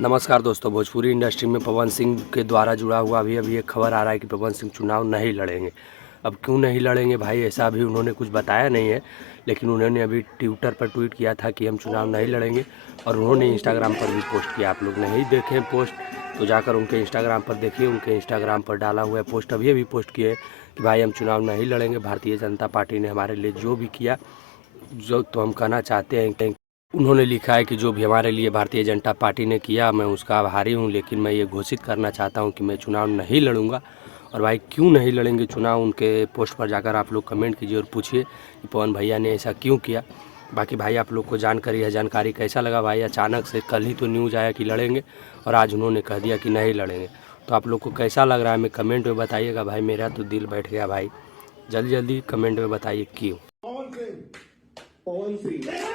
नमस्कार दोस्तों, भोजपुरी इंडस्ट्री में पवन सिंह के द्वारा जुड़ा हुआ अभी एक खबर आ रहा है कि पवन सिंह चुनाव नहीं लड़ेंगे। अब क्यों नहीं लड़ेंगे भाई, ऐसा अभी उन्होंने कुछ बताया नहीं है, लेकिन उन्होंने अभी ट्विटर पर ट्वीट किया था कि हम चुनाव नहीं लड़ेंगे। और उन्होंने इंस्टाग्राम पर भी पोस्ट किया। आप लोग नहीं देखें पोस्ट तो जाकर उनके इंस्टाग्राम पर देखिए। उनके इंस्टाग्राम पर डाला हुआ है पोस्ट, अभी पोस्ट किए कि भाई हम चुनाव नहीं लड़ेंगे। भारतीय जनता पार्टी ने हमारे लिए जो भी किया, जो तो हम कहना चाहते हैं कि उन्होंने लिखा है कि जो भी हमारे लिए भारतीय जनता पार्टी ने किया मैं उसका आभारी हूं, लेकिन मैं ये घोषित करना चाहता हूं कि मैं चुनाव नहीं लड़ूंगा। और भाई क्यों नहीं लड़ेंगे चुनाव, उनके पोस्ट पर जाकर आप लोग कमेंट कीजिए और पूछिए कि पवन भैया ने ऐसा क्यों किया। बाकी भाई आप लोग को जानकारी कैसा लगा भाई? अचानक से कल ही तो न्यूज़ आया कि लड़ेंगे और आज उन्होंने कह दिया कि नहीं लड़ेंगे। तो आप लोग को कैसा लग रहा है हमें कमेंट में बताइएगा भाई। मेरा तो दिल बैठ गया भाई। जल्दी जल्दी कमेंट में बताइए क्यों। पवन सिंह